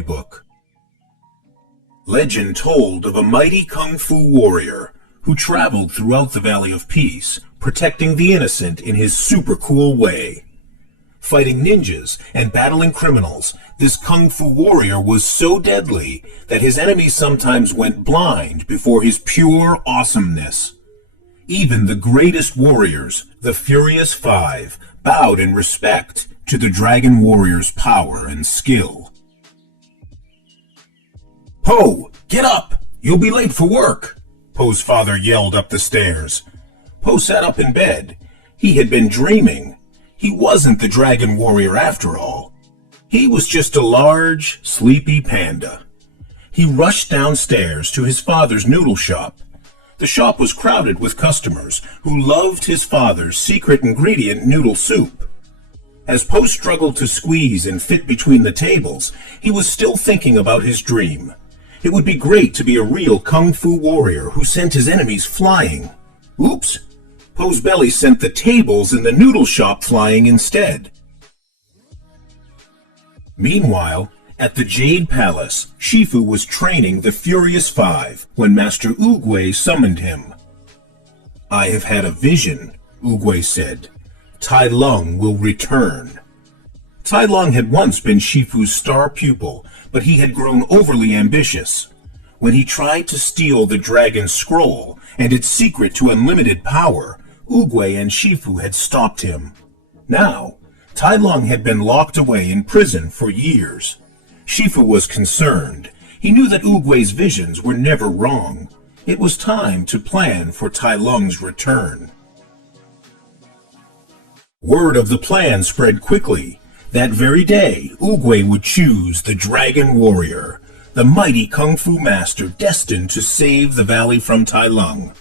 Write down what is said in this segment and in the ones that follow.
book. Legend told of a mighty kung fu warrior who traveled throughout the Valley of Peace, protecting the innocent in his super cool way. Fighting ninjas and battling criminals, this kung fu warrior was so deadly that his enemies sometimes went blind before his pure awesomeness. Even the greatest warriors, the Furious Five, bowed in respect to the Dragon Warrior's power and skill. "Po, get up! You'll be late for work!" Po's father yelled up the stairs. Po sat up in bed. He had been dreaming. He wasn't the Dragon Warrior after all. He was just a large, sleepy panda. He rushed downstairs to his father's noodle shop. The shop was crowded with customers who loved his father's secret ingredient noodle soup. As Po struggled to squeeze and fit between the tables, he was still thinking about his dream. It would be great to be a real kung fu warrior who sent his enemies flying. Oops! Po's belly sent the tables in the noodle shop flying instead. Meanwhile, at the Jade Palace, Shifu was training the Furious Five when Master Oogway summoned him. "I have had a vision," Oogway said. "Tai Lung will return." Tai Lung had once been Shifu's star pupil, but he had grown overly ambitious. When he tried to steal the Dragon Scroll and its secret to unlimited power, Oogway and Shifu had stopped him. Now, Tai Lung had been locked away in prison for years. Shifu was concerned. He knew that Oogway's visions were never wrong. It was time to plan for Tai Lung's return. Word of the plan spread quickly. That very day, Oogway would choose the Dragon Warrior, the mighty kung fu master destined to save the valley from Tai Lung.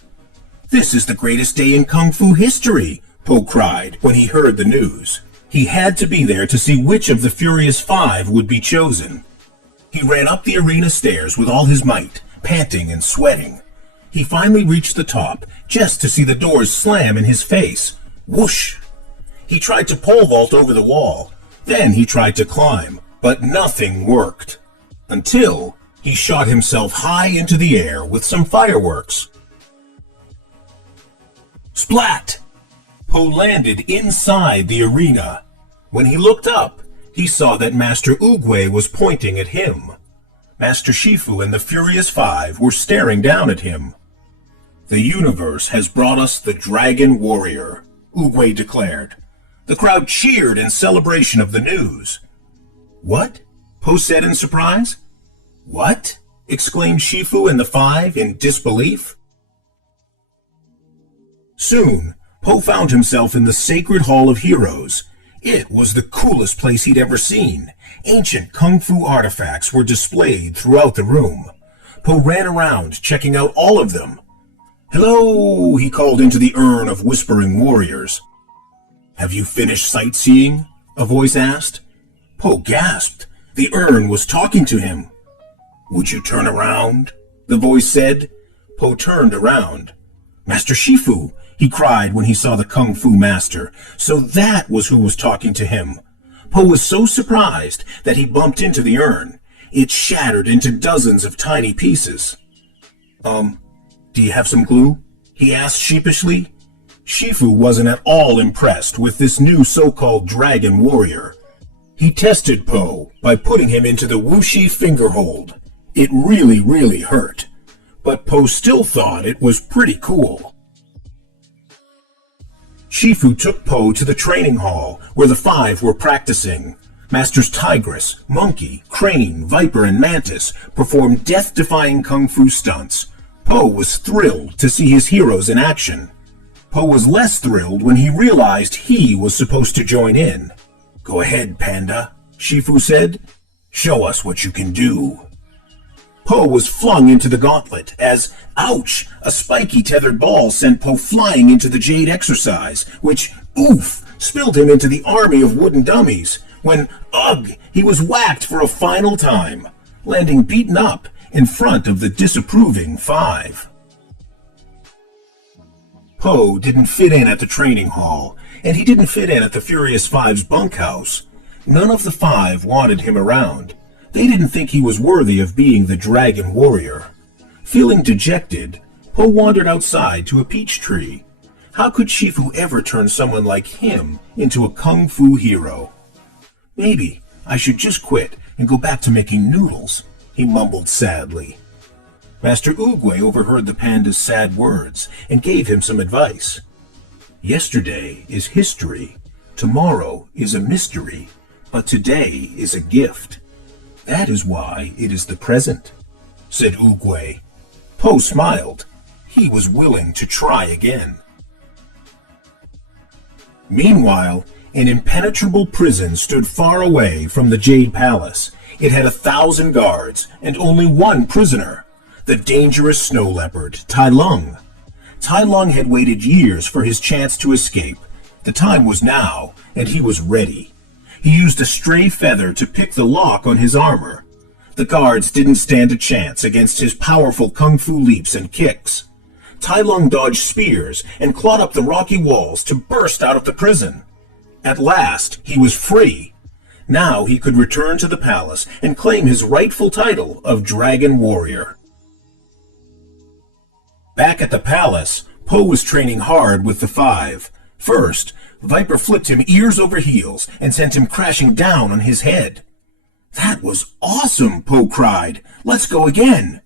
"This is the greatest day in kung fu history," Po cried when he heard the news. He had to be there to see which of the Furious Five would be chosen. He ran up the arena stairs with all his might, panting and sweating. He finally reached the top, just to see the doors slam in his face. Whoosh! He tried to pole vault over the wall. Then he tried to climb, but nothing worked. Until he shot himself high into the air with some fireworks. Splat! Po landed inside the arena. When he looked up, he saw that Master Oogway was pointing at him. Master Shifu and the Furious Five were staring down at him. "The universe has brought us the Dragon Warrior," Oogway declared. The crowd cheered in celebration of the news. "What?" Po said in surprise. "What?" exclaimed Shifu and the Five in disbelief. Soon, Po found himself in the Sacred Hall of Heroes. It was the coolest place he'd ever seen. Ancient kung fu artifacts were displayed throughout the room. Po ran around, checking out all of them. "Hello," he called into the urn of whispering warriors. "Have you finished sightseeing?" a voice asked. Po gasped. The urn was talking to him. "Would you turn around?" the voice said. Po turned around. "Master Shifu!" he cried when he saw the Kung Fu Master. So that was who was talking to him. Po was so surprised that he bumped into the urn. It shattered into dozens of tiny pieces. Do you have some glue?" he asked sheepishly. Shifu wasn't at all impressed with this new so-called Dragon Warrior. He tested Po by putting him into the Wuxi finger hold. It really hurt, but Po still thought it was pretty cool. Shifu took Po to the training hall where the Five were practicing. Masters Tigress, Monkey, Crane, Viper, and Mantis performed death-defying kung fu stunts. Po was thrilled to see his heroes in action. Po was less thrilled when he realized he was supposed to join in. "Go ahead, Panda," Shifu said. "Show us what you can do." Po was flung into the gauntlet as, ouch, a spiky tethered ball sent Po flying into the Jade exercise, which, oof, spilled him into the army of wooden dummies. When, ugh, he was whacked for a final time, landing beaten up in front of the disapproving Five. Po didn't fit in at the training hall, and he didn't fit in at the Furious Five's bunkhouse. None of the Five wanted him around. They didn't think he was worthy of being the dragon warrior. Feeling dejected, Po wandered outside to a peach tree. How could Shifu ever turn someone like him into a kung fu hero? Maybe I should just quit and go back to making noodles, he mumbled sadly. Master Oogway overheard the panda's sad words and gave him some advice. Yesterday is history, tomorrow is a mystery, but today is a gift. That is why it is the present, said Oogway. Po smiled. He was willing to try again. Meanwhile, an impenetrable prison stood far away from the Jade Palace. It had 1,000 guards and only one prisoner, the dangerous snow leopard, Tai Lung. Tai Lung had waited years for his chance to escape. The time was now, and he was ready. He used a stray feather to pick the lock on his armor. The guards didn't stand a chance against his powerful kung fu leaps and kicks. Tai Lung dodged spears and clawed up the rocky walls to burst out of the prison. At last, he was free. Now he could return to the palace and claim his rightful title of Dragon Warrior. Back at the palace, Po was training hard with the five. First, Viper flipped him ears over heels and sent him crashing down on his head. That was awesome, Po cried. Let's go again.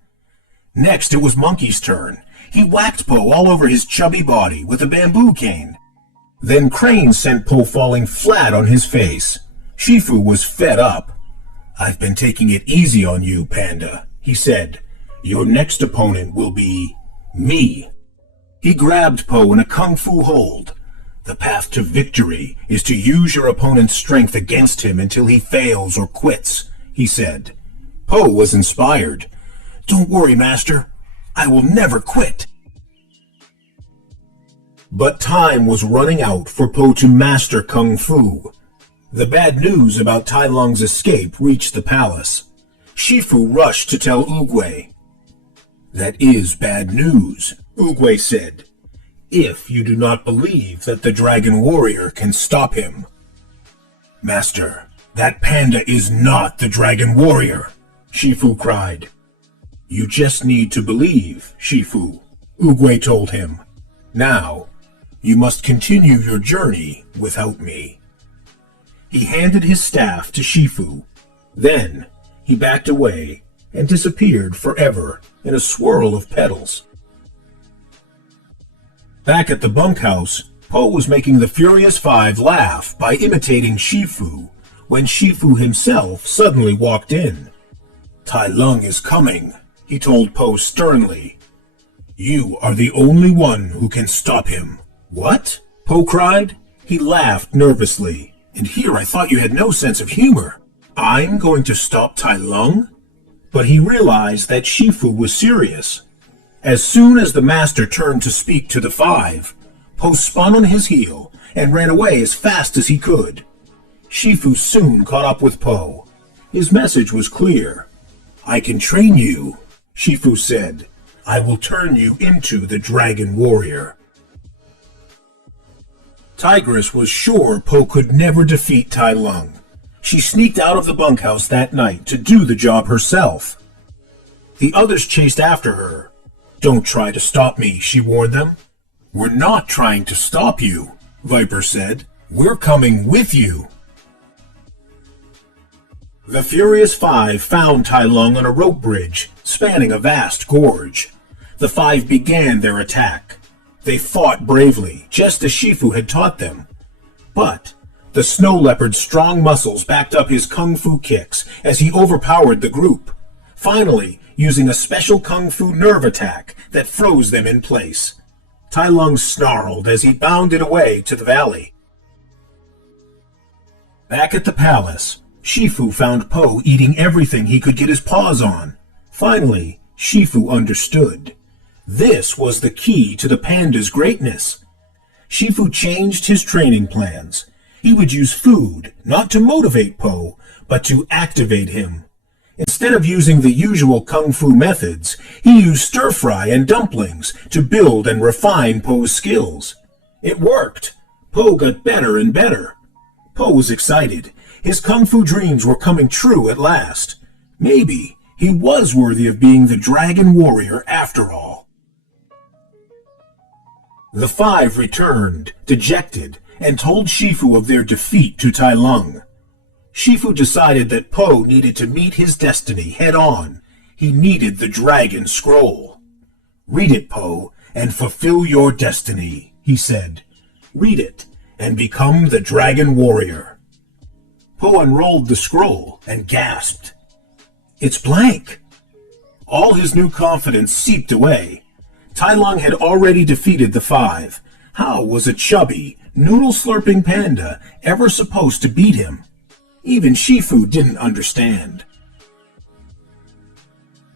Next, it was Monkey's turn. He whacked Po all over his chubby body with a bamboo cane. Then Crane sent Po falling flat on his face. Shifu was fed up. I've been taking it easy on you, Panda, he said. Your next opponent will be me. He grabbed Po in a kung fu hold. The path to victory is to use your opponent's strength against him until he fails or quits, he said. Po was inspired. Don't worry, Master. I will never quit. But time was running out for Po to master kung fu. The bad news about Tai Lung's escape reached the palace. Shifu rushed to tell Oogway. That is bad news, Oogway said, if you do not believe that the Dragon Warrior can stop him. Master, that panda is not the Dragon Warrior, Shifu cried. You just need to believe, Shifu, Oogway told him. Now, you must continue your journey without me. He handed his staff to Shifu. Then, he backed away and disappeared forever in a swirl of petals. Back at the bunkhouse, Po was making the Furious Five laugh by imitating Shifu when Shifu himself suddenly walked in. Tai Lung is coming, he told Po sternly. You are the only one who can stop him. What? Po cried. He laughed nervously. And here I thought you had no sense of humor. I'm going to stop Tai Lung? But he realized that Shifu was serious. As soon as the master turned to speak to the five, Po spun on his heel and ran away as fast as he could. Shifu soon caught up with Po. His message was clear. I can train you, Shifu said. I will turn you into the Dragon Warrior. Tigress was sure Po could never defeat Tai Lung. She sneaked out of the bunkhouse that night to do the job herself. The others chased after her. Don't try to stop me, she warned them. We're not trying to stop you, Viper said. We're coming with you. The Furious Five found Tai Lung on a rope bridge, spanning a vast gorge. The five began their attack. They fought bravely, just as Shifu had taught them. But the snow leopard's strong muscles backed up his kung fu kicks as he overpowered the group, finally using a special kung fu nerve attack that froze them in place. Tai Lung snarled as he bounded away to the valley. Back at the palace, Shifu found Po eating everything he could get his paws on. Finally, Shifu understood. This was the key to the panda's greatness. Shifu changed his training plans. He would use food, not to motivate Po, but to activate him. Instead of using the usual kung fu methods, he used stir-fry and dumplings to build and refine Po's skills. It worked. Po got better and better. Po was excited. His kung fu dreams were coming true at last. Maybe he was worthy of being the dragon warrior after all. The five returned, dejected, and told Shifu of their defeat to Tai Lung. Shifu decided that Po needed to meet his destiny head-on. He needed the dragon scroll. "Read it, Po, and fulfill your destiny," he said. "Read it, and become the dragon warrior." Po unrolled the scroll and gasped. "It's blank." All his new confidence seeped away. Tai Lung had already defeated the five. How was a chubby, noodle-slurping panda ever supposed to beat him? Even Shifu didn't understand.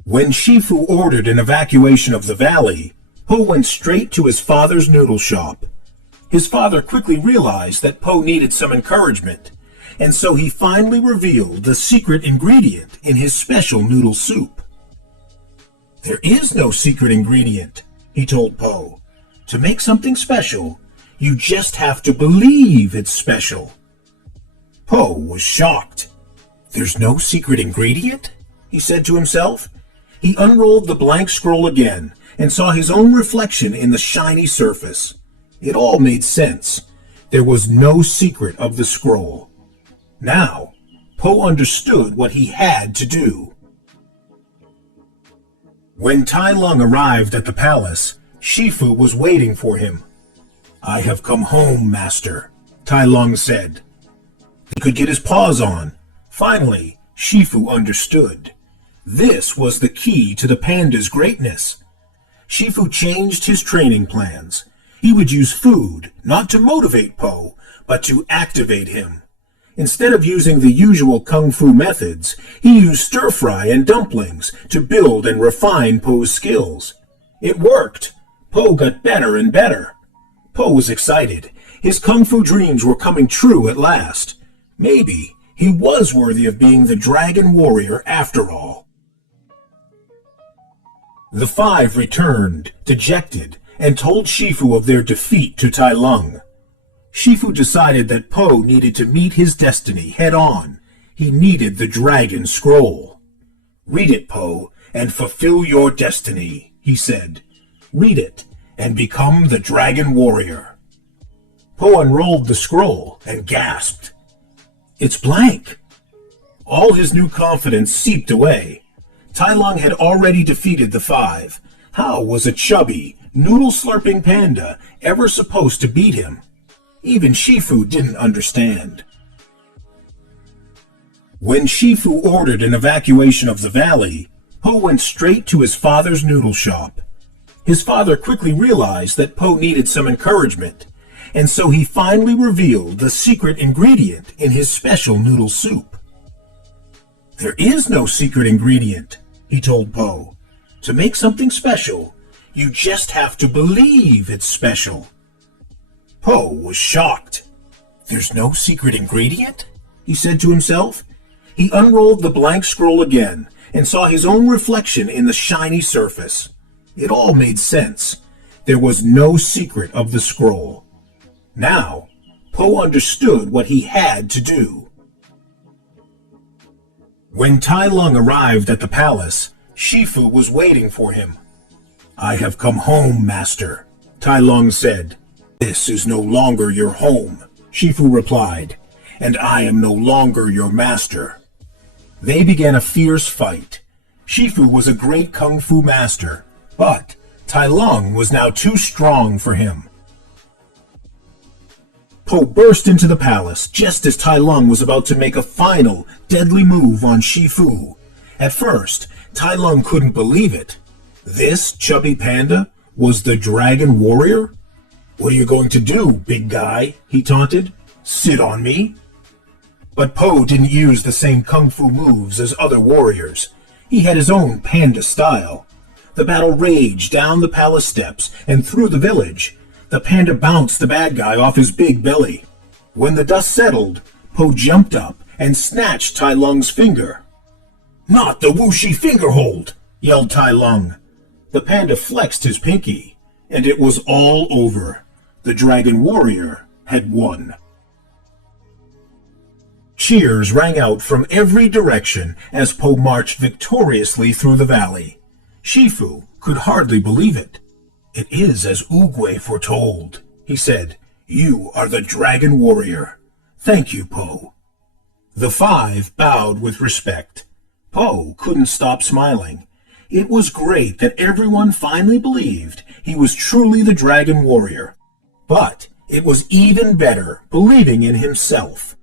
When Shifu ordered an evacuation of the valley, Po went straight to his father's noodle shop. His father quickly realized that Po needed some encouragement, and so he finally revealed the secret ingredient in his special noodle soup. "There is no secret ingredient," he told Po. "To make something special, you just have to believe it's special." Po was shocked. "There's no secret ingredient?" he said to himself. He unrolled the blank scroll again and saw his own reflection in the shiny surface. It all made sense. There was no secret of the scroll. Now, Po understood what he had to do. When Tai Lung arrived at the palace, Shifu was waiting for him. "I have come home, master," Tai Lung said. He could get his paws on. Finally, Shifu understood. This was the key to the panda's greatness. Shifu changed his training plans. He would use food, not to motivate Po, but to activate him. Instead of using the usual kung fu methods, he used stir-fry and dumplings to build and refine Po's skills. It worked. Po got better and better. Po was excited. His kung fu dreams were coming true at last. Maybe he was worthy of being the dragon warrior after all. The five returned, dejected, and told Shifu of their defeat to Tai Lung. Shifu decided that Po needed to meet his destiny head-on. He needed the dragon scroll. "Read it, Po, and fulfill your destiny," he said. "Read it, and become the dragon warrior." Po unrolled the scroll and gasped. "It's blank." All his new confidence seeped away. Tai Lung had already defeated the five. How was a chubby, noodle-slurping panda ever supposed to beat him? Even Shifu didn't understand. When Shifu ordered an evacuation of the valley, Po went straight to his father's noodle shop. His father quickly realized that Po needed some encouragement, and so he finally revealed the secret ingredient in his special noodle soup. "There is no secret ingredient," he told Po. "To make something special, you just have to believe it's special." Po was shocked. "There's no secret ingredient?" he said to himself. He unrolled the blank scroll again and saw his own reflection in the shiny surface. It all made sense. There was no secret of the scroll. Now, Po understood what he had to do. When Tai Lung arrived at the palace, Shifu was waiting for him. "I have come home, master," Tai Lung said. "This is no longer your home," Shifu replied, "and I am no longer your master." They began a fierce fight. Shifu was a great kung fu master, but Tai Lung was now too strong for him. Po burst into the palace just as Tai Lung was about to make a final, deadly move on Shifu. At first, Tai Lung couldn't believe it. This chubby panda was the dragon warrior? "What are you going to do, big guy?" he taunted. "Sit on me?" But Po didn't use the same kung fu moves as other warriors. He had his own panda style. The battle raged down the palace steps and through the village. The panda bounced the bad guy off his big belly. When the dust settled, Po jumped up and snatched Tai Lung's finger. "Not the whooshy finger hold!" yelled Tai Lung. The panda flexed his pinky, and it was all over. The dragon warrior had won. Cheers rang out from every direction as Po marched victoriously through the valley. Shifu could hardly believe it. "It is as Oogway foretold," he said. "You are the dragon warrior. Thank you, Po." The five bowed with respect. Po couldn't stop smiling. It was great that everyone finally believed he was truly the dragon warrior. But it was even better believing in himself.